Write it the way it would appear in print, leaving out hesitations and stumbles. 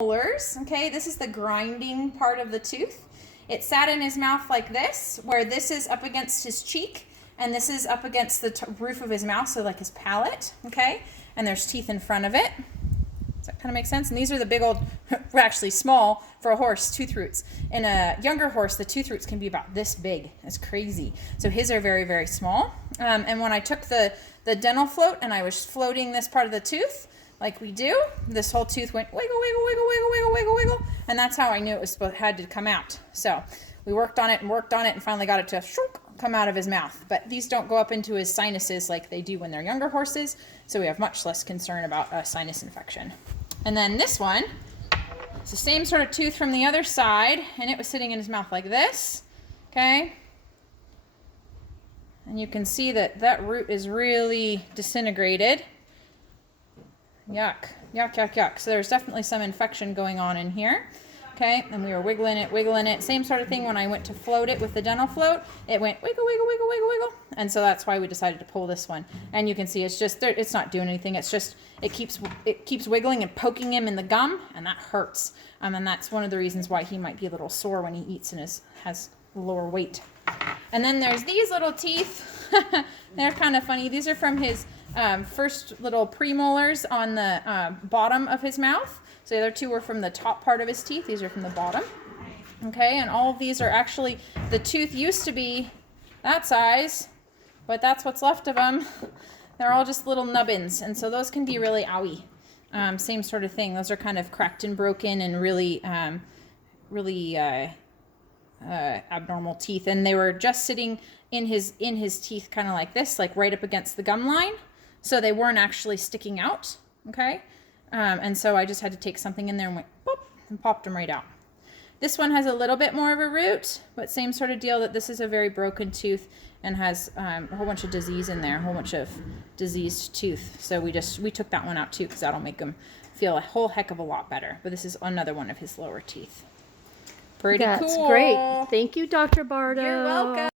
molars. Okay, this is the grinding part of the tooth. It sat in his mouth like this, where this is up against his cheek, and this is up against the roof of his mouth, so like his palate, okay? And there's teeth in front of it. Does that kind of make sense? And these are the big old, we're actually small for a horse, tooth roots. In a younger horse, the tooth roots can be about this big. It's crazy. So his are very, very small. And when I took the dental float and I was floating this part of the tooth, like we do, this whole tooth went wiggle, wiggle, wiggle, wiggle, wiggle, wiggle, wiggle. And that's how I knew it had to come out. So we worked on it and finally got it to come out of his mouth. But these don't go up into his sinuses like they do when they're younger horses. So we have much less concern about a sinus infection. And then this one, it's the same sort of tooth from the other side, and it was sitting in his mouth like this, okay? And you can see that that root is really disintegrated. Yuck, yuck, yuck, yuck. So there's definitely some infection going on in here. Okay, and we were wiggling it. Same sort of thing when I went to float it with the dental float. It went wiggle, wiggle, wiggle, wiggle, wiggle. And so that's why we decided to pull this one. And you can see it's just, it's not doing anything. It's just, it keeps wiggling and poking him in the gum, and that hurts. And that's one of the reasons why he might be a little sore when he eats and has lower weight. And then there's these little teeth. They're kind of funny. These are from his first little premolars on the bottom of his mouth. So the other two were from the top part of his teeth. These are from the bottom. Okay, and all of these are actually, the tooth used to be that size, but that's what's left of them. They're all just little nubbins, and so those can be really owie. Same sort of thing. Those are kind of cracked and broken and really abnormal teeth, and they were just sitting in his teeth kind of like this, like right up against the gum line, so they weren't actually sticking out. Okay, and so I just had to take something in there and went boop and popped them right out. This one has a little bit more of a root, but same sort of deal, that this is a very broken tooth and has a whole bunch of disease in there, a whole bunch of diseased tooth. So we took that one out too, because that'll make him feel a whole heck of a lot better. But this is another one of his lower teeth. Pretty cool. That's great. Thank you, Dr. Bardo. You're welcome.